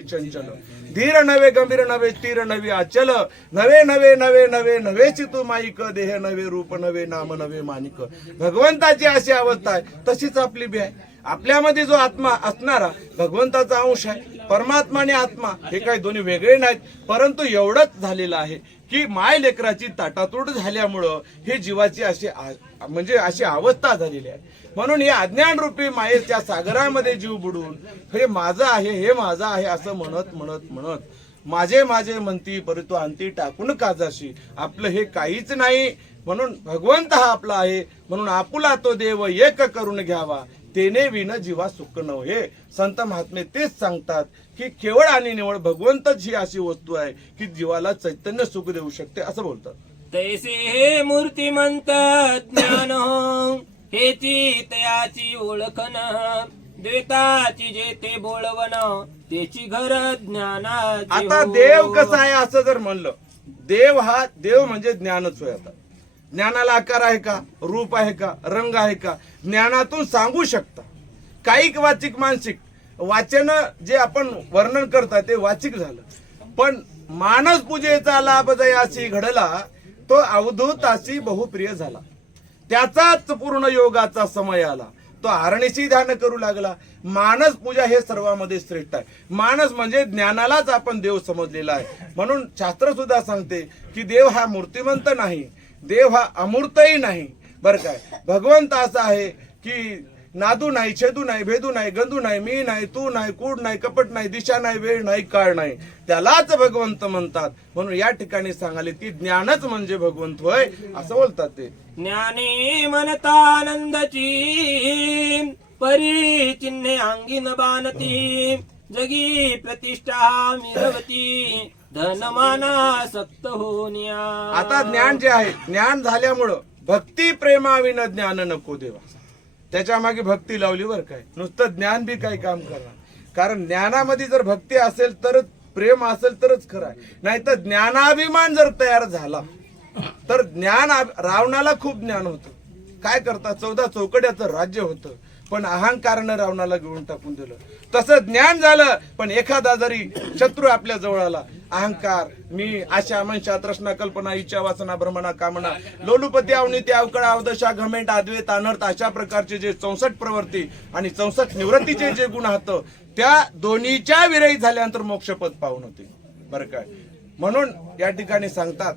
नवे चंचल धीर नवे गंभीर नवे तीर नवे अचल नवे नवे नवे नवे नवे चितू माईक देह नवे रूप नवे नाम नवे मानिक। भगवंताची अशी अवस्था आहे तशीच आपली बी आहे. आपल्यामध्ये जो आत्मा असणारा भगवंताचा अंश आहे परमात्मा आणि आत्मा हे काही दोन्ही वेगळे नाहीत. परंतु एवढंच झालेलं आहे की माय लेकराची ताटातूट झाल्यामुळं हे जीवाची अशी म्हणजे अशी अवस्था झालेली आहे. म्हणून या अज्ञान रूपी मायेच्या सागरामध्ये जीव बुडून हे माझं आहे हे माझं आहे असं म्हणत म्हणत म्हणत माझे माझे म्हणती परंतु अंती टाकून काजाशी. आपलं हे काहीच नाही. म्हणून भगवंत हा आपला आहे. म्हणून आपुला तो देव एक करून घ्यावा. तेने विन जीवा सुख नव्हे. संत महात्मे तेच सांगतात की केवळ आणि निवळ भगवंतच ही अशी वस्तू आहे की जीवाला चैतन्य सुख देऊ शकते असं बोलतात. तैसे हे मूर्तिमंत ज्ञान हो. हेची तयाची ओळखन द्वेताची जे ते बोलवण त्याची घर ज्ञानाची आता हो. देव कसा आहे असं जर म्हणलं देव हा देव म्हणजे ज्ञानच होय आता. ज्ञानाला आकार आहे का रूप आहे का रंग आहे का ज्ञानातून सांगू शकता. कायिक वाचिक मानसिक वाचन जे आपण वर्णन करता ते वाचिक झालं. पण मानस पूजेचा लाभ जयासी घडला तो अवधूताशी बहुप्रिय झाला. त्याचाच पूर्ण योगाचा समय आला. तो आरणीशी ध्यान करू लागला. मानस पूजा हे सर्वांमध्ये श्रेष्ठ आहे. मानस म्हणजे ज्ञानालाच आपण देव समजलेला आहे. म्हणून शास्त्र सुद्धा सांगते की देव हा मूर्तिमंत नाही. देव हा अमूर्तही नाही. बरं काय? भगवंत असा आहे की नादू नाही छेदू नाही भेदू नाही गंधू नाही मी नाही तू नाही कूड नाही कपट नाही दिशा नाही वेळ नाही काळ नाही. त्यालाच भगवंत म्हणतात. म्हणून या ठिकाणी सांगाले की ज्ञानच म्हणजे भगवंत होय असं बोलतात ते. ज्ञाने मनतानंदची परी चिन्हे अंगीन बाणती जगी प्रतिष्ठा मिरवती धनमाना सक्त होनिया आता ज्ञान जे आहे ज्ञान झाल्यामुळं भक्ती प्रेमाविन ज्ञान नको देवा. त्याच्यामागे भक्ती लावली बरं काय. नुसतं ज्ञान बी काही काम करणार. कारण ज्ञानामध्ये जर भक्ती असेल तरच प्रेम असेल तरच खरं आहे. नाहीतर ज्ञानाभिमान जर तयार झाला तर ज्ञान रावणाला खूप ज्ञान होतं. काय करता? चौदा चौकड्याचं राज्य होतं. पण अहंकारानं रावणाला घेऊन टाकून दिलं. तसं ज्ञान झालं पण एखादा जरी शत्रू आपल्या जवळ आला अहंकार मी आशा मनशा तृष्णा कल्पना इच्छा वासना भ्रमणा कामना लोलुपती अवनीती अवकळा अवदशा घमेंट अद्वैत अनर्थ अशा प्रकारचे जे चौसष्ट प्रवृत्ती आणि चौसष्ट निवृत्तीचे जे गुण आहेत त्या दोन्हीच्या विरहित झाल्यानंतर मोक्षपद पाहून होते. बरं काय म्हणून या ठिकाणी सांगतात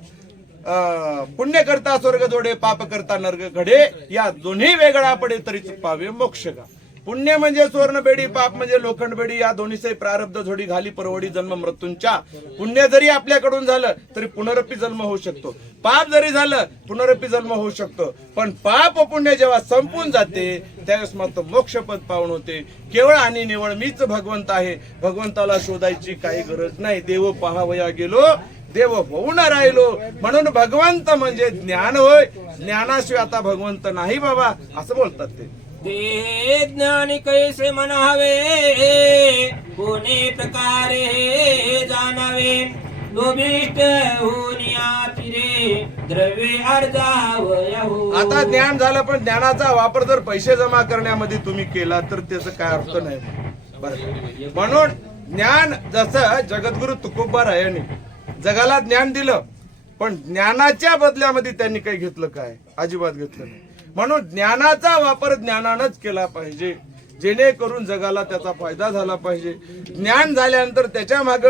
पुण्य करता स्वर्ग जोडे पाप करता नर्ग घडे या दोन्ही वेगळा पडे तरीच पावे मोक्ष का? पुण्य म्हणजे सुवर्ण बेडी पाप म्हणजे लोखंड बेडी या दोन्हीचे प्रारब्ध झोडी घाली परवडी जन्म मृत्यूंच्या. पुण्य जरी आपल्याकडून झालं तरी पुनरपी जन्म होऊ शकतो. पाप जरी झालं पुनरपी जन्म होऊ शकतो. पण पाप पुण्य जेव्हा संपून जाते त्यावेळेस मात्र मोक्षपद पावन होते. केवळ आणि निवळ मीच भगवंत आहे. भगवंताला शोधायची काही गरज नाही. देव पहावया गेलो देव होऊन राहिलो. म्हणून भगवंत म्हणजे ज्ञान होय. ज्ञानाशिवाय आता भगवंत नाही बाबा असं बोलतात ते. ते ज्ञानी कैसे म्हणावे? कोणे प्रकारे जाणावे? लोभिष्ट होनिया फिरे. द्रव्ये अर्जावया आता ज्ञान झालं पण ज्ञानाचा वापर जर पैसे जमा करण्यामध्ये तुम्ही केला तर त्याचा काय अर्थ नाही. बरं? म्हणून ज्ञान जसं जगद्गुरु तुकोबा रायाने जगाला ज्ञान दिलं पण ज्ञानाच्या बदल्यामध्ये त्यांनी काही घेतलं काय? अजिबात घेतलं नाही. म्हणून ज्ञानाचा वापर ज्ञानानंच केला पाहिजे. जेणेकरून जगाला त्याचा फायदा झाला पाहिजे. ज्ञान झाल्यानंतर त्याच्या माग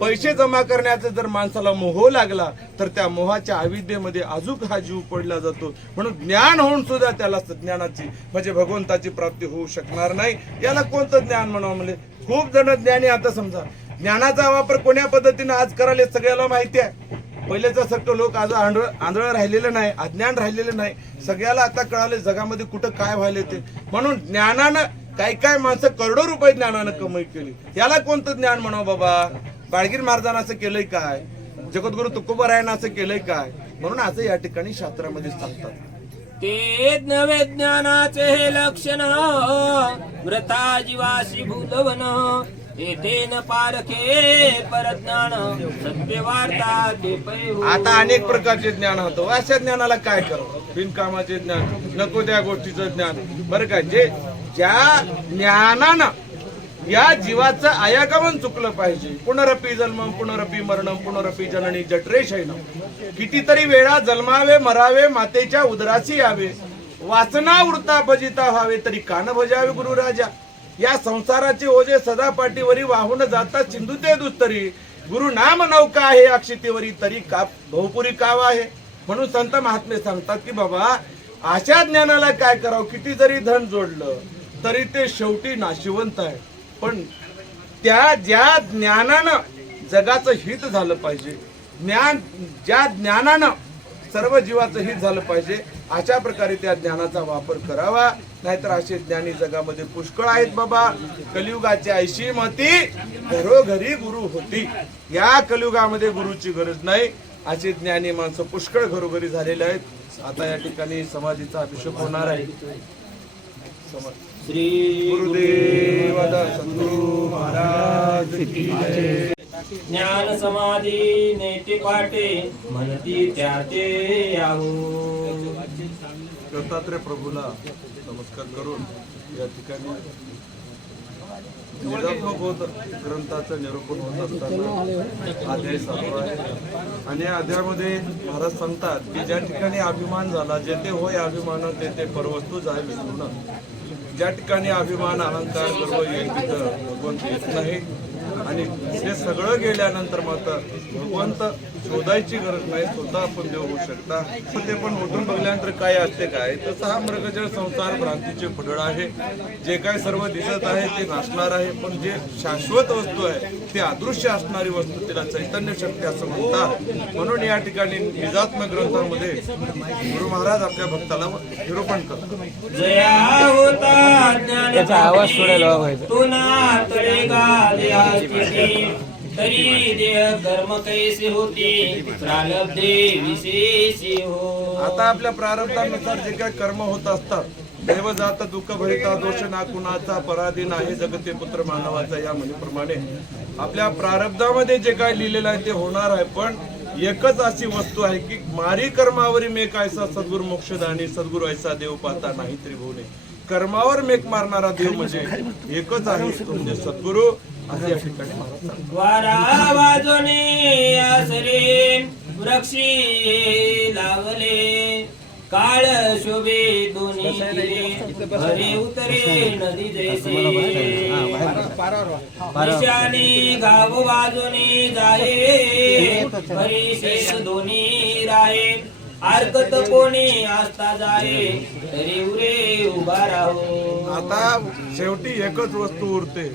पैसे जमा करण्याचा जर माणसाला मोह लागला तर त्या मोहाच्या अविद्येमध्ये अजून हा जीव पडला जातो. म्हणून ज्ञान होऊन सुद्धा त्याला ज्ञानाची म्हणजे भगवंताची प्राप्ती होऊ शकणार नाही. याला कोणतं ज्ञान म्हणावं म्हणजे खूप जण ज्ञानी आता समजा. ज्ञानाचा वापर कोण्या पद्धतीने आज करायला सगळ्याला माहिती आहे. पहिल्याचा सारखं लोक आज आंधळ आंधळ राहिलेलं नाही अज्ञान राहिलेलं नाही. सगळ्याला आता कळालं जगामध्ये कुठं काय व्हायले ते म्हणून ज्ञानानं काही काय माणसं करोडो रुपये ज्ञानानं कमाई केली. याला कोणतं ज्ञान म्हणावं बाबा? बाळगीर महाराजांना असं केलंय काय? जगद्गुरु तुकोबरायानं असं केलंय काय? म्हणून असं या ठिकाणी शास्त्रामध्ये सांगतात. ते नवे ज्ञानाचे हे लक्षण व्रता जीवाशी भूतवन. पारखे परज्ञान ते आता अनेक प्रकारचे ज्ञान होतं. अशा ज्ञानाला काय करावं बिनकामाचे ज्ञान नको त्या गोष्टीचं ज्ञान. बरं का जे ज्या ज्ञानानं या जीवाचं आयागमन चुकलं पाहिजे पुनरपी जन्म पुनरपी मरणम पुनरपी जननी जठरे शैनम कितीतरी वेळा जन्मावे मरावे मातेच्या उदराशी यावे वाचना वृत्ता भजिता व्हावे तरी कान भजावे गुरुराजा. या संसाराचे ओझे सदा पाठीवरी वाहून जातात सिंधू ते दुस्तरी. गुरु नाम नौका आहे अक्षितेवरी तरी का बहुपुरी काव आहे. म्हणून संत महात्मे सांगतात की बाबा अशा ज्ञानाला काय करावं? किती जरी धन जोडलं तरी ते शेवटी नाशिवंत आहे. पण त्या ज्या ज्ञानानं जगाचं हित झालं पाहिजे ज्ञान ज्या ज्ञानानं सर्व जीवाचं हित झालं पाहिजे अशा प्रकारे त्या ज्ञानाचा वापर करावा. नाहीतर असे ज्ञानी जगामध्ये पुष्कळ आहेत बाबा. कलियुगाची ऐशी मती घरोघरी गुरु होती. या कलियुगामध्ये गुरुची गरज नाही. असे ज्ञानी माणसं पुष्कळ घरोघरी झालेले आहेत. आता या ठिकाणी समाधीचा अभिषेक होणार आहे. श्री गुरुदेव महाराज. ज्ञान समाधी नेते पाटे म्हणती त्याचे दत्तात्रय प्रभूला नमस्कार करून या ठिकाणी निरात्मक ग्रंथाचं निरूपण होत असताना अध्याय चालू आहे. आणि या अध्यायामध्ये महाराज सांगतात की ज्या ठिकाणी अभिमान झाला जेथे होय अभिमान तेथे परवस्तू जाय विसरून. ज्या ठिकाणी अभिमान अहंकार गर्व येईल तिथं भगवंत येत नाही. आणि ते सगळं गेल्यानंतर मात्र भगवंत शोधायची गरज नाही स्वतः आपण देव होऊ शकता. पण ते पण उठून बघल्यानंतर काय असते काय? तसं हा मृगजळ संसार भ्रांतीचे फुडळ आहे. जे काय सर्व दिसत आहे ते नाशणार आहे. पण जे शाश्वत वस्तू आहे ते अदृश्य असणारी वस्तू तिला चैतन्य शक्ती असं म्हणतात. म्हणून या ठिकाणी निजात्म ग्रंथामध्ये गुरु महाराज आपल्या भक्ताला निरूपण करतात. जया होता ज्ञान आवाज सोडायला तू तरी देह कर्म कैसे होते प्रारब्धे विशेष हो. आता आपल्या प्रारब्धानुसार जे काही कर्म होत असतात देव जात दुःख भरिता दोष ना कुणाचा पराधीन आहे जगते पुत्र मानवाचा या म्हणीप्रमाणे. आपल्या प्रारब्धामध्ये जे काय लिहिलेलं आहे ते होणार आहे पण एकच अशी वस्तू आहे की मारी कर्मावरी मेक ऐसा सद्गुरु मोक्षदानी सद्गुरु ऐसा देव पाहता नाही त्रिभुवने. कर्मावर मेक मारणारा देव म्हणजे एकच आहे म्हणजे सद्गुरु. असे या ठिकाणी महाराज वारा आसरे वृक्षी लावले. काळ शोभे दोन्ही हरे उतरे नदी जैसे. दिशाने गाव बाजूने जाये. हरी शेष दोन्ही राहे आरकत कोणी असता जाये. तरी उरे उभा राहो. आता शेवटी एकच वस्तू उरते.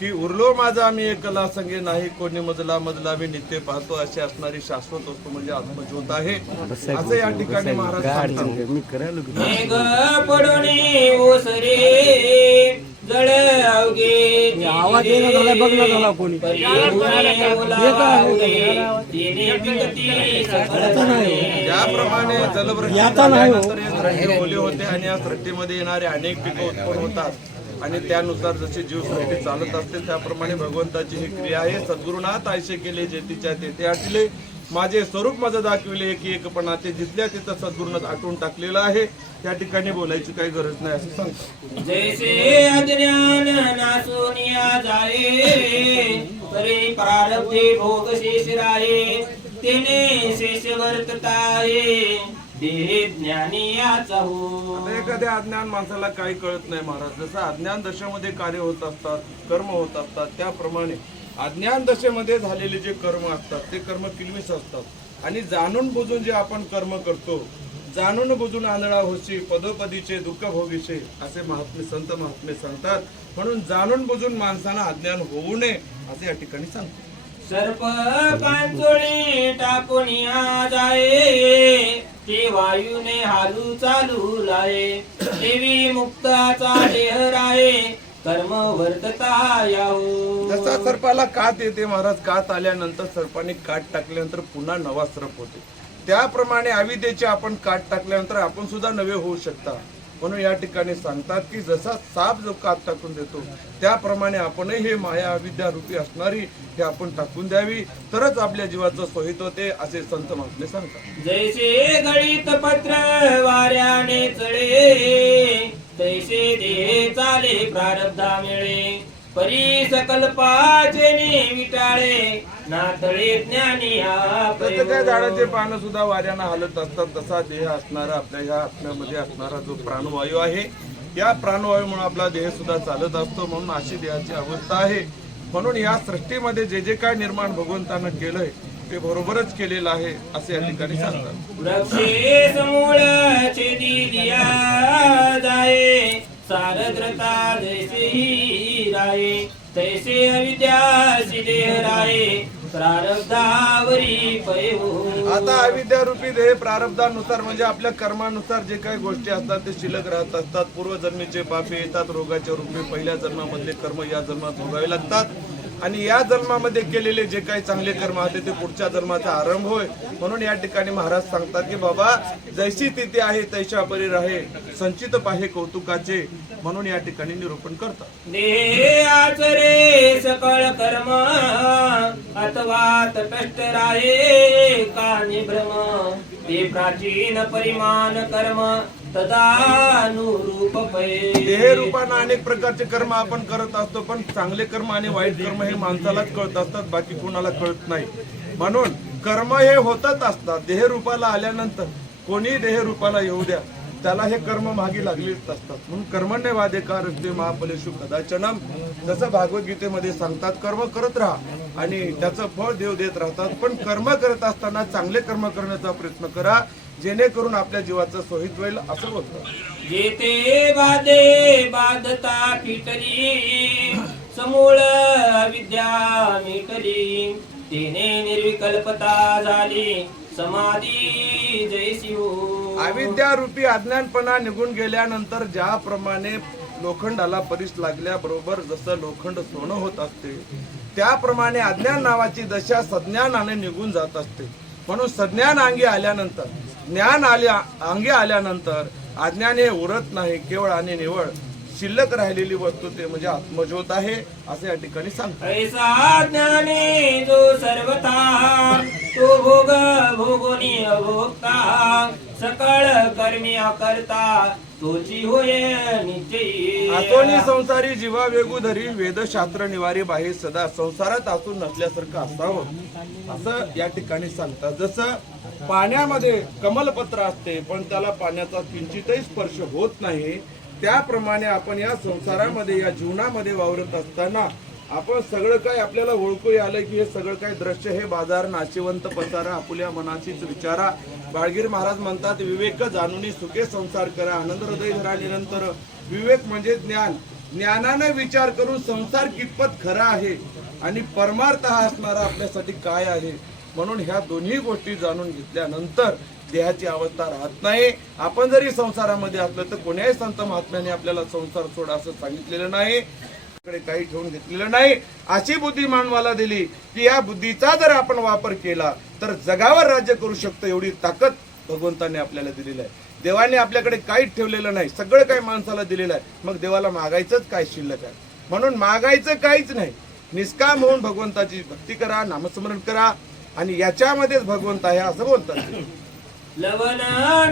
की उरलो माझा मी एकला संगे नाही कोणी मजला मजला मी नित्य पाहतो अशी असणारी शाश्वत वस्तू म्हणजे आत्मज्योत आहे. असं या ठिकाणी महाराज सांगतात. मेघ पडणे ओसरे जळ अवघे आवाज कोणी. ज्याप्रमाणे जलवृष्टी झाल्यानंतर हे. ओले होते आणि या सृष्टीमध्ये येणारे अनेक पिकं उत्पन्न होतात. आणि त्यानुसार जशी जीवसृष्टी चालत असते त्याप्रमाणे भगवंताची ही क्रिया आहे. सद्गुरुनाथ आयशे केले जे तिच्या तेथे आटले माझे स्वरूप माझं दाखविले की एकपणा ते जिथल्या तिथं सद्गुरुनाथ आटून टाकलेलं आहे. त्या ठिकाणी बोलायची काही गरज नाही असं सांगतात जैसे अज्ञान जाये तरी प्रारब्धे भोग शेष राहे तेने शेष वर्तताये. देहे ज्ञानी हो आता एखाद्या अज्ञान माणसाला काही कळत नाही महाराज. जसं अज्ञान दशेमध्ये कार्य होत असतात कर्म होत असतात त्याप्रमाणे अज्ञान दशेमध्ये झालेले जे कर्म असतात ते कर्म किलमिस असतात. आणि जाणून बुजून जे आपण कर्म करतो जाणून बुजून आंधळा होशी पदोपदीचे दुःख भोगीचे असे महात्मे संत महात्मे सांगतात. म्हणून जाणून बुजून माणसानं अज्ञान होऊ नये असे या ठिकाणी सांगतात. सर्प पांचोळी टाकून जाये ते वायूने हालू चालू लाये देवी मुक्ताचा देह आहे कर्म वर्तता याहू. जसा सर्पाला कात येते महाराज. कात आल्यानंतर सर्पाने काट टाकल्यानंतर पुन्हा नवा सर्प होते. त्याप्रमाणे अविद्येचे आपण काट टाकल्यानंतर आपण सुद्धा नवे होऊ शकता. म्हणून या ठिकाणी सांगतात की जसा साप जो कात टाकून देतो त्याप्रमाणे आपणही हे माया विद्यारूपी असणारी हे आपण टाकून द्यावी. तरच आपल्या जीवाचं सोहित होते असे संत महात्मे सांगतात. जैसे गळीत पत्र वाऱ्याने चढे तैसे देह चाले प्रारब्धा मिळे. परी सकल्पाचे विटाळे नातळे ज्ञानी तसं त्या झाडाचे पानं सुद्धा वाऱ्यानं हालत असतात तसा देह असणारा आपल्या ह्या आपल्यामध्ये असणारा जो प्राणवायू आहे या प्राणवायूमुळे आपला देह सुद्धा चालत असतो म्हणून अशी देहाची अवस्था आहे. म्हणून या सृष्टीमध्ये जे जे काय निर्माण भगवंतानं केलंय ते बरोबरच केलेलं आहे असे या ठिकाणी सांगतात. सारद्रता जैसे ही राये तैसे अविद्यासी देह राये प्रारब्धावरी आता अविद्या रूपी देह प्रारब्धानुसार म्हणजे आपल्या कर्मानुसार जे काही गोष्टी असतात ते शिल्लक राहत असतात. पूर्वजन्मीचे पापे येतात रोगाच्या रूपी पहिल्या जन्मामधले कर्म या जन्मात भोगावे लागतात. आणि या जन्मामध्ये केलेले जे काही चांगले कर्म आहेत ते पुढच्या जन्माचा आरंभ होय. म्हणून या ठिकाणी महाराज सांगतात की बाबा जैसी तिथे आहे तैशा परी राहे संचित पाहे कौतुकाचे. म्हणून या ठिकाणी निरूपण करतात. देहे आचरे सकळ कर्म अथवा तटस्थ राहे का भ्रम ते प्राचीन परिमाण कर्म. देह रूपानं अनेक प्रकारचे कर्म आपण करत असतो पण चांगले कर्म आणि वाईट कर्म हे माणसालाच कळत असतात बाकी कोणाला कळत नाही. म्हणून कर्म हे होतच असतात. देह रूपाला आल्यानंतर कोणी देह रूपाला येऊ द्या. त्याला हे कर्म मागे लागलेच असतात. म्हणून कर्मण्य वादेकार का महाफलेशु कदाचनम? जसं भागवतगीतेमध्ये सांगतात कर्म करत राहा आणि त्याचं फळ देव देत राहतात. पण कर्म करत असताना चांगले कर्म करण्याचा प्रयत्न करा. जेणेकरून आपल्या जीवाचं सोहित होईल असं बोलतात जेते बाधे बाधता फिटली समूळ विद्या मिटली तेने निर्विकल्पता झाली समाधी हो अविद्या रूपी अज्ञानपणा निघून गेल्यानंतर ज्याप्रमाणे लोखंडाला परीस लागल्याबरोबर जसं लोखंड सोनं होत असते त्याप्रमाणे अज्ञान नावाची दशा सज्ञानाने निघून जात असते. म्हणून सज्ञान अंगी आल्यानंतर ज्ञान आल्या अंगी आल्यानंतर अज्ञान हे उरत नाही केवळ आणि निवळ शिल्लक राहिलेली वस्तू ते म्हणजे आत्मज्योत आहे असं या ठिकाणी सांगतात. ऐसा ज्ञाने जो सर्वथा तो भोग भोगोनी अभोगता सकळ कर्मी करता तोची होय निश्चयी आतोनी संसारी जीवा वेगू धरी वेदशास्त्र निवारी बाहेर सदा. संसारात असून नसल्यासारखं असावं. असं या ठिकाणी सांगतात. जसं पाण्यामध्ये कमलपत्र असते पण त्याला पाण्याचा किंचितही स्पर्श होत नाही त्याप्रमाणे आपण या संसारामध्ये या जीवनामध्ये वावरत असताना आपण सगळं काय आपल्याला ओळखू आलं की हे सगळं काय दृश्य हे बाजार नाशिवंत पसारा आपुल्या मनाचीच विचारा. बाळगीर महाराज म्हणतात विवेक जाणून सुखे संसार करा. आनंद हृदय धरा निरंतर. विवेक म्हणजे ज्ञान. ज्ञानाने विचार करून संसार कितपत खरा आहे आणि परमार्थ हा असणारा आपल्यासाठी काय आहे? म्हणून ह्या दोन्ही गोष्टी जाणून घेतल्यानंतर देहाची अवस्था राहत नाही. आपण जरी संसारामध्ये असलं तर कोण्याही संत महात्म्याने आपल्याला संसार सोडा असं सांगितलेलं नाही. कडे काही ठेवून घेतलेलं नाही. अशी बुद्धी मानवाला दिली की या बुद्धीचा जर आपण वापर केला तर जगावर राज्य करू शकतो एवढी ताकद भगवंताने आपल्याला दिलेली आहे. देवाने आपल्याकडे काहीच ठेवलेलं नाही. सगळं काही माणसाला दिलेलं आहे. मग देवाला मागायचंच काय शिल्लक आहे? म्हणून मागायचं काहीच नाही. निष्काम होऊन भगवंताची भक्ती करा नामस्मरण करा आणि याच्यामध्येच भगवंत आहे असं बोलतात. लवण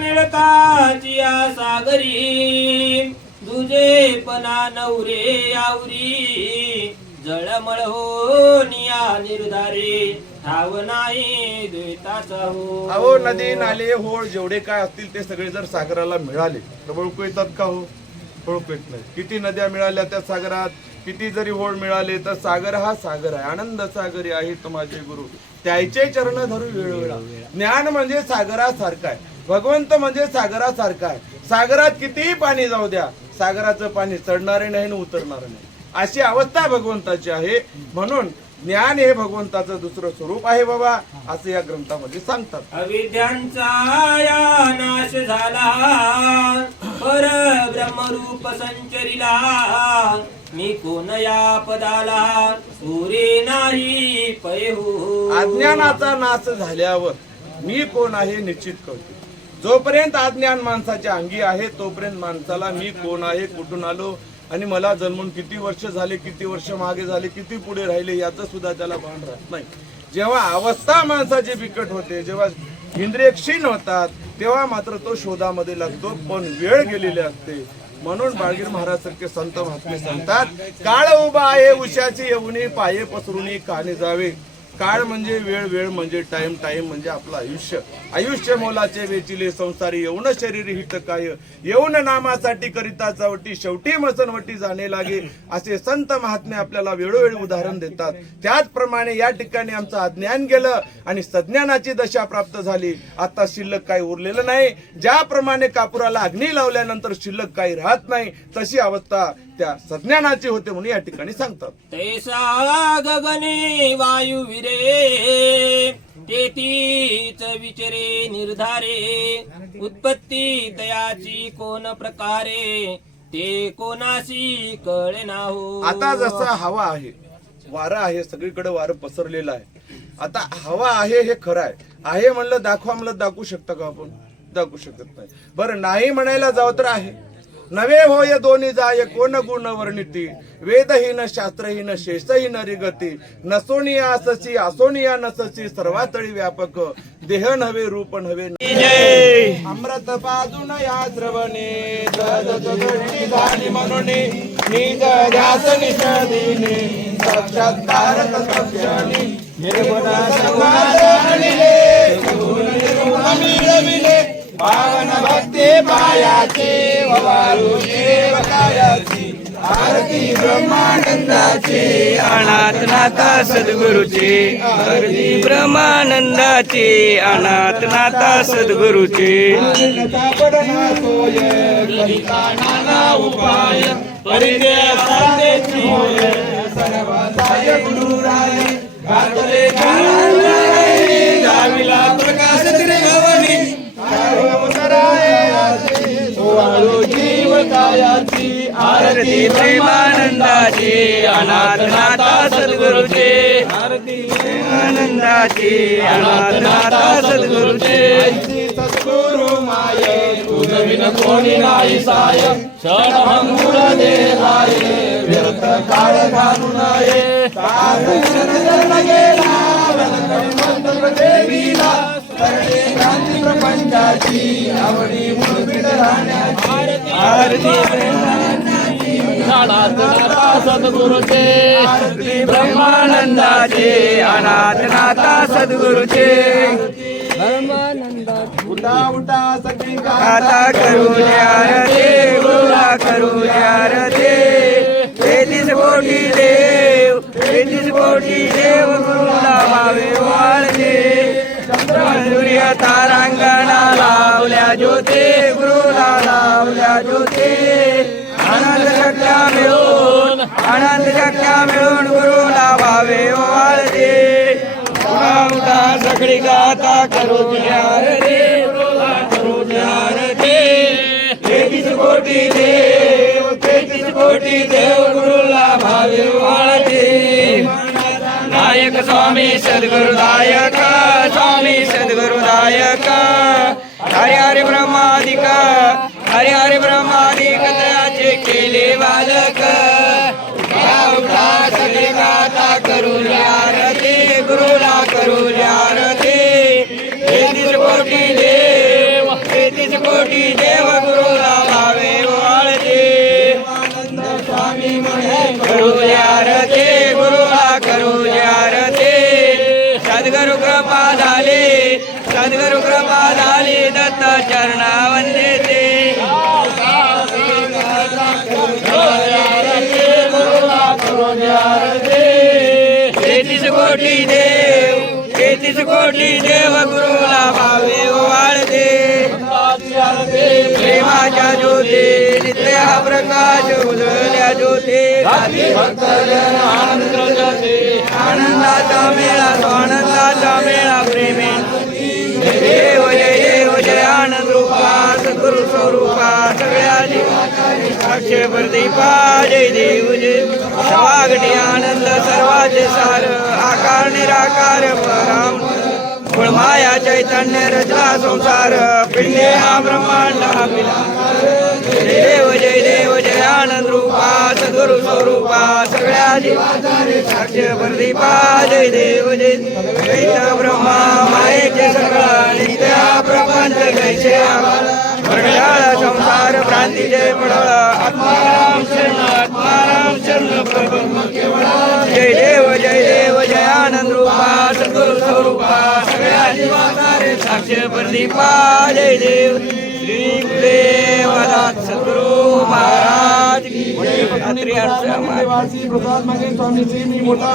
मिळताची सागरी. दुजे पना नवरे आवरी जळमळ हो निया निर्धारे. ठाव नाही द्वैताचा हो. अहो नदी नाले होळ जेवढे काय असतील ते सगळे जर सागराला मिळाले तर ओळखू येतात का हो? ओळखू येत नाही. किती नद्या मिळाल्या त्या सागरात किती जरी होळ मिळाले तर सागर हा सागर आहे. आनंद सागरी आहे तो माझे गुरु. त्याचे चरण धरू वेळोवेळा. ज्ञान म्हणजे सागरासारखा आहे. भगवंत म्हणजे सागरासारखा आहे. सागरात कितीही पाणी जाऊ द्या सागराचं पाणी चढणारे नाही आणि उतरणारे नाही. अशी अवस्था भगवंताची आहे. म्हणून ज्ञान हे भगवंताचं दुसरं स्वरूप आहे बाबा असं या ग्रंथामध्ये सांगतात. अविद्यांचा या नाश झाला. पर ब्रह्मरूप संचरिला. मी कोण या पदाला? पुरे नाही पैहू. अज्ञानाचा नाश झाल्यावर मी कोण आहे निश्चित करतो? जोपर्यंत अज्ञान माणसाच्या अंगी आहे तोपर्यंत माणसाला मी कोण आहे कुठून आलो आणि मला जन्मून किती वर्ष झाले किती वर्ष मागे झाले किती पुढे राहिले याचं सुद्धा त्याला भान राहत नाही. जेव्हा अवस्था माणसाची बिकट होते जेव्हा इंद्रिय क्षीण होतात तेव्हा मात्र तो शोधामध्ये लागतो पण वेळ गेलेली असते. म्हणून बाळगीर महाराज सारखे संत महात्मे सांगतात काळ उभा आहे उशाची येऊनी पाये पसरून काने जावे. काळ म्हणजे वेळ वेळ म्हणजे टाइम टाइम म्हणजे आपलं आयुष्य. आयुष्य मोलाचे वेचिले संसारी येऊन शरीर हित काय? येऊन नामासाठी करिता चावटी शेवटी मसनवटी जाणे लागे. असे संत महात्मे आपल्याला वेळोवेळी उदाहरण देतात. त्याचप्रमाणे या ठिकाणी आमचं अज्ञान गेलं आणि सज्ञानाची दशा प्राप्त झाली. आता शिल्लक काही उरलेलं नाही. ज्याप्रमाणे कापुराला अग्नी लावल्यानंतर शिल्लक काही राहत नाही तशी अवस्था. त्या सज्ञानाची होते म्हणून या ठिकाणी सांगतात. तैसा गगने वायू विरे तेथीच विचरे निर्धारे उत्पत्ती तयाची कोण प्रकारे ते कोणाशी कळे नाहो. आता जसं हवा आहे वारं आहे सगळीकडे वारं पसरलेलं आहे. आता हवा आहे हे खरं आहे. आहे म्हणलं दाखवा म्हणलं दाखवू शकता का आपण? दाखवू शकत नाही. बरं नाही म्हणायला जावं तर आहे. नवे होय दोन्ही जाय कोण गुण वर्णिती वेदहीन शास्त्रहीन शेषहीन रिगती. नसोनिया अससी असोनिया नससी सर्वातळी व्यापक. देह नवे रूप नवे अमृत पाजून या श्रवणे धानी म्हणून. निज ध्यास निर्गुण मिळविले पावन भक्ती पायाची ववारू देवकायाची आरती ब्रह्मानंदाची अनाथ नाथा सद्गुरुचे अर्धी ब्रह्मानंदाचे अनाथ नाथा सद्गुरुचे. पडना सोय करिता नाना उपाय परिदे साधेची होय. सर्वदाय गुरुराय घातले घालाय सोवाळू जीव कायाची आरती प्रेमानंदाचे अनाथ नाथा सद्गुरुचे. आरती प्रेमानंदाचे अनाथ नाथा सद्गुरुचे सद्गुरु माय तुझविन कोणी नाही साय. क्षणभंगुर देहाय व्यर्थ काळ घालू नये. गेला देवीला करणे क्रांती प्रपंचाची आवडी मुळबिड राहण्याची. आरती सद्गुरुचे. आरती ब्रह्मानंदाचे अनाथ नाथा सद्गुरुचे. उठा उठा सगळी करू रे गुरुला करू रे तेहतीस कोटी देव तेहतीस कोटी देव तारांगणा लावल्या ज्योती गुरुला लावल्या ज्योती. आनंद शक्या मिळून आनंद शक्या मिळून गुरुला भावे वाळते उठा सगळी गाता करू रे गुरुला करू रे तेवीस कोटी देव तेवीस कोटी देव गुरुला भावे वाळते नायक स्वामी सद्गुरुदायक स्वामी सद्गुरुदायक हरे हरे ब्रह्मादिक सद्गुरु कृपा झाली दत्त चरणा वंदेते तेहतीस कोटी देव तेहतीस कोटी देव गुरुला भावे वाळते। प्रेमाच्या ज्योती नित्या प्रकाश उजळल्या ज्योती। आनंदाचा मेळा तो आनंदाचा मेळा प्रेमे देव जय देव जय आनंद रूपा सद्गुरु स्वरूपा सगळ्या साक्षी प्रदीपा जय देव जय सवागटी आनंद सर्वाचे सार आकार निराकार पराम माया चैतन्य रचना संसार पिंडे हा ब्रह्मांड हा सगळ्या जीवाधारे साक्ष प्रदीपा जय देव जय ब्रह्मा मायेचे सगळा नित्या प्रपंच जैसे आत्माराम शरण आत्माराम शरण जय देव जय देव जय आनंद रूपा सद्गुरु स्वरूपा. सगळ्या जीवाचा रे साक्ष प्रदीपा जय देव. श्री गुरुदेव सद्गुरु महाराज की जय. मागे. मी मोठा